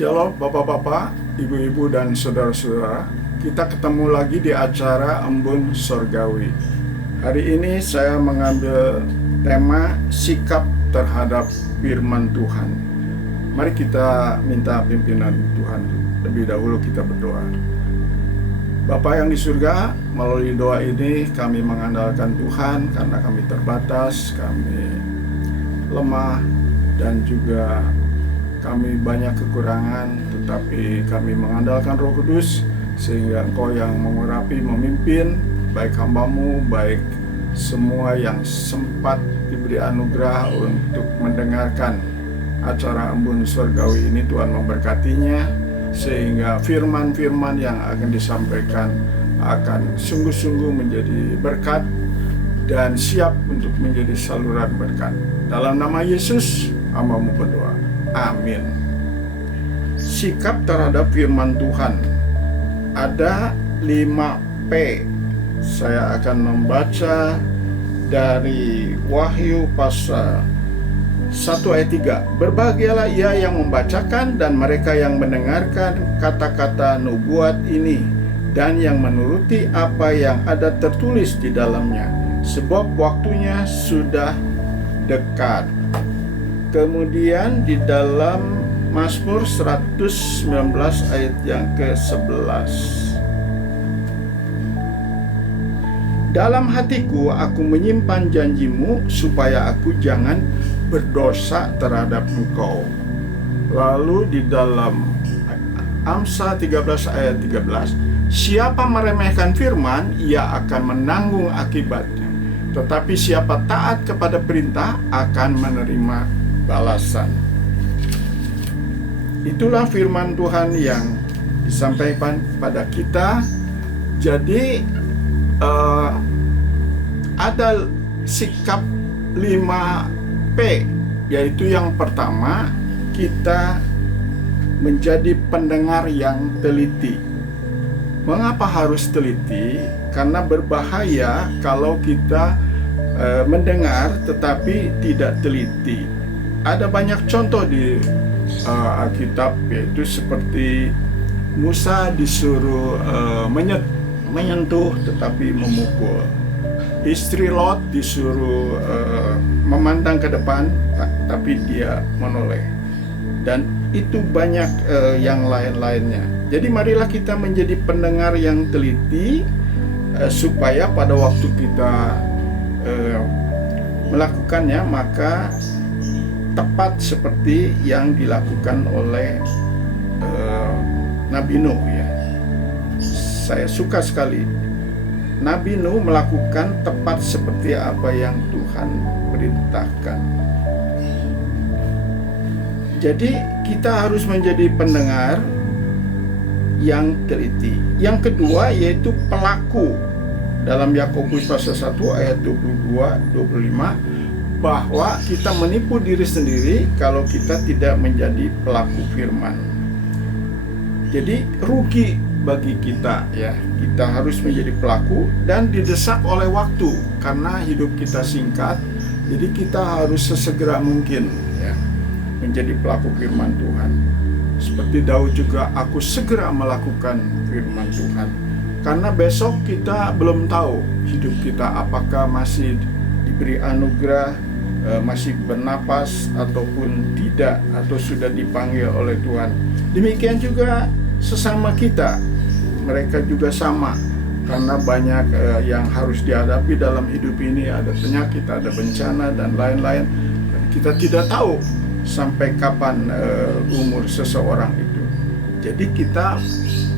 Shalom Bapak-Bapak, Ibu-ibu dan Saudara-saudara. Kita ketemu lagi di acara Embun Sorgawi. Hari ini saya mengambil tema sikap terhadap firman Tuhan. Mari kita minta pimpinan Tuhan. Lebih dahulu kita berdoa. Bapa yang di surga, melalui doa ini kami mengandalkan Tuhan karena kami terbatas, kami lemah, dan juga kami banyak kekurangan, tetapi kami mengandalkan Roh Kudus sehingga Engkau yang mengurapi, memimpin baik hamba-Mu, baik semua yang sempat diberi anugerah untuk mendengarkan acara Embun Surgawi ini. Tuhan memberkatinya sehingga firman-firman yang akan disampaikan akan sungguh-sungguh menjadi berkat dan siap untuk menjadi saluran berkat. Dalam nama Yesus, hamba-Mu berdoa. Amin. Sikap terhadap firman Tuhan. Ada 5P. Saya akan membaca dari Wahyu pasal 1 ayat 3. Berbahagialah ia yang membacakan dan mereka yang mendengarkan kata-kata nubuat ini dan yang menuruti apa yang ada tertulis di dalamnya, sebab waktunya sudah dekat. Kemudian di dalam Mazmur 119 ayat yang ke-11. Dalam hatiku aku menyimpan janjimu supaya aku jangan berdosa terhadap Engkau. Lalu di dalam Amsal 13 ayat 13, siapa meremehkan firman, ia akan menanggung akibatnya. Tetapi siapa taat kepada perintah akan menerima balasan. Itulah firman Tuhan yang disampaikan pada kita. Jadi ada sikap 5P, yaitu yang pertama, kita menjadi pendengar yang teliti. Mengapa harus teliti? Karena berbahaya kalau kita mendengar tetapi tidak teliti. Ada banyak contoh di Alkitab, yaitu seperti Musa disuruh menyentuh tetapi memukul. Istri Lot disuruh memandang ke depan tapi dia menoleh. Dan itu banyak yang lain-lainnya. Jadi marilah kita menjadi pendengar yang teliti supaya pada waktu kita melakukannya maka tepat seperti yang dilakukan oleh Nabi Nuh ya. Saya suka sekali Nabi Nuh melakukan tepat seperti apa yang Tuhan perintahkan. Jadi kita harus menjadi pendengar yang teliti. Yang kedua yaitu pelaku. Dalam Yakobus pasal 1 ayat 22-25, bahwa kita menipu diri sendiri kalau kita tidak menjadi pelaku firman. Jadi rugi bagi kita ya. Kita harus menjadi pelaku dan didesak oleh waktu karena hidup kita singkat. Jadi kita harus sesegera mungkin ya menjadi pelaku firman Tuhan. Seperti Daud juga, aku segera melakukan firman Tuhan. Karena besok kita belum tahu hidup kita apakah masih diberi anugerah, masih bernapas ataupun tidak, atau sudah dipanggil oleh Tuhan. Demikian juga sesama kita, mereka juga sama, karena banyak yang harus dihadapi dalam hidup ini. Ada penyakit, ada bencana dan lain-lain. Kita tidak tahu sampai kapan umur seseorang itu. Jadi kita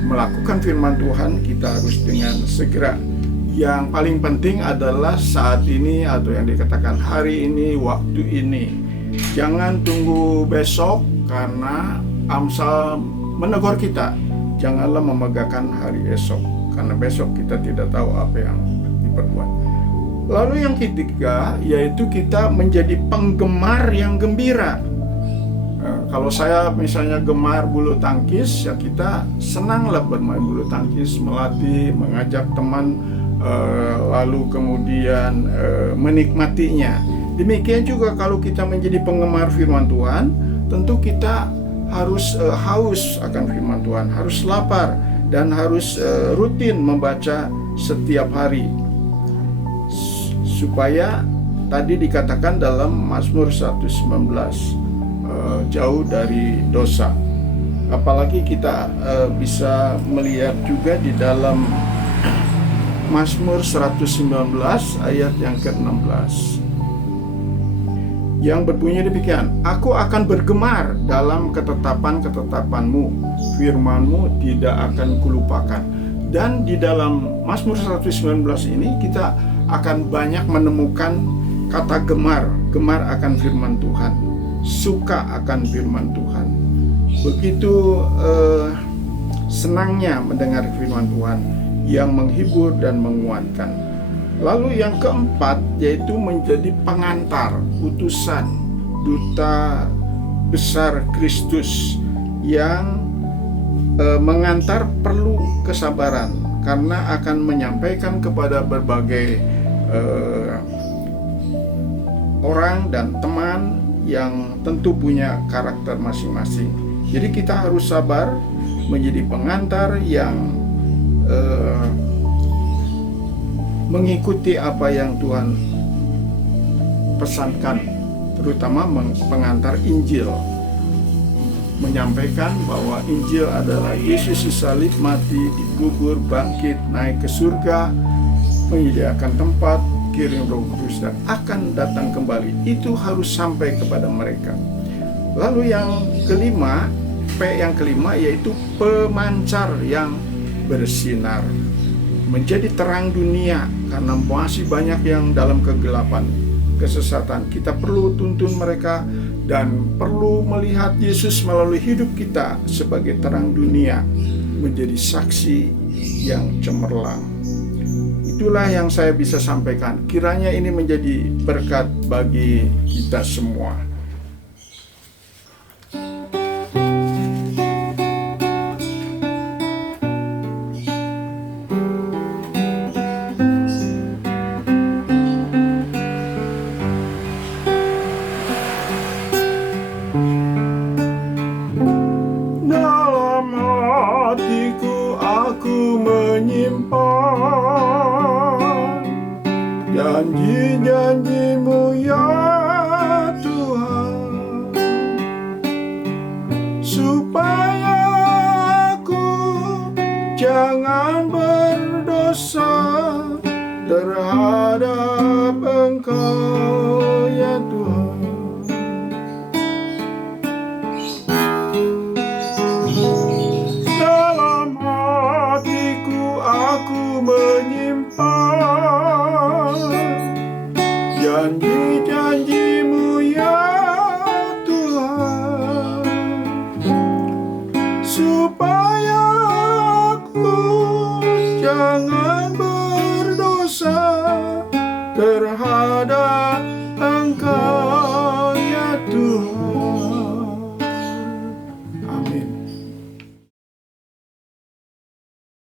melakukan firman Tuhan, kita harus dengan segera. Yang paling penting adalah saat ini, atau yang dikatakan hari ini, waktu ini. Jangan tunggu besok, karena Amsal menegur kita, janganlah memegahkan hari esok, karena besok kita tidak tahu apa yang diperbuat. Lalu yang ketiga, yaitu kita menjadi penggemar yang gembira. Kalau saya misalnya gemar bulu tangkis, ya kita senanglah bermain bulu tangkis, melatih, mengajak teman, lalu kemudian menikmatinya. Demikian juga kalau kita menjadi penggemar firman Tuhan, tentu kita harus haus akan firman Tuhan, harus lapar, dan harus rutin membaca setiap hari. Supaya tadi dikatakan dalam Mazmur 119, jauh dari dosa. Apalagi kita bisa melihat juga di dalam Mazmur 119 ayat yang ke-16 yang berbunyi demikian, "Aku akan bergemar dalam ketetapan-ketetapanmu, firman-Mu tidak akan kulupakan." Dan di dalam Mazmur 119 ini kita akan banyak menemukan kata gemar, gemar akan firman Tuhan, suka akan firman Tuhan. Begitu senangnya mendengar firman Tuhan yang menghibur dan menguatkan. Lalu yang keempat yaitu menjadi pengantar, utusan, duta besar Kristus yang mengantar perlu kesabaran karena akan menyampaikan kepada berbagai orang dan teman yang tentu punya karakter masing-masing. Jadi kita harus sabar menjadi pengantar yang mengikuti apa yang Tuhan pesankan, terutama pengantar Injil, menyampaikan bahwa Injil adalah Yesus disalib, mati, dikubur, bangkit, naik ke surga, menyediakan tempat, kirim Roh Kudus, dan akan datang kembali. Itu harus sampai kepada mereka. Lalu yang kelima, P yang kelima, yaitu pemancar yang bersinar, menjadi terang dunia, karena masih banyak yang dalam kegelapan, kesesatan. Kita perlu tuntun mereka dan perlu melihat Yesus melalui hidup kita sebagai terang dunia, menjadi saksi yang cemerlang. Itulah yang saya bisa sampaikan. Kiranya ini menjadi berkat bagi kita semua. Dalam hatiku aku menyimpan janji-janji-Mu ya Tuhan, supaya aku jangan berdosa terhadap Engkau ya Tuhan. Dalam hatiku aku menyimpan janji-janji-Mu ya Tuhan, supaya aku jangan berdosa terhadap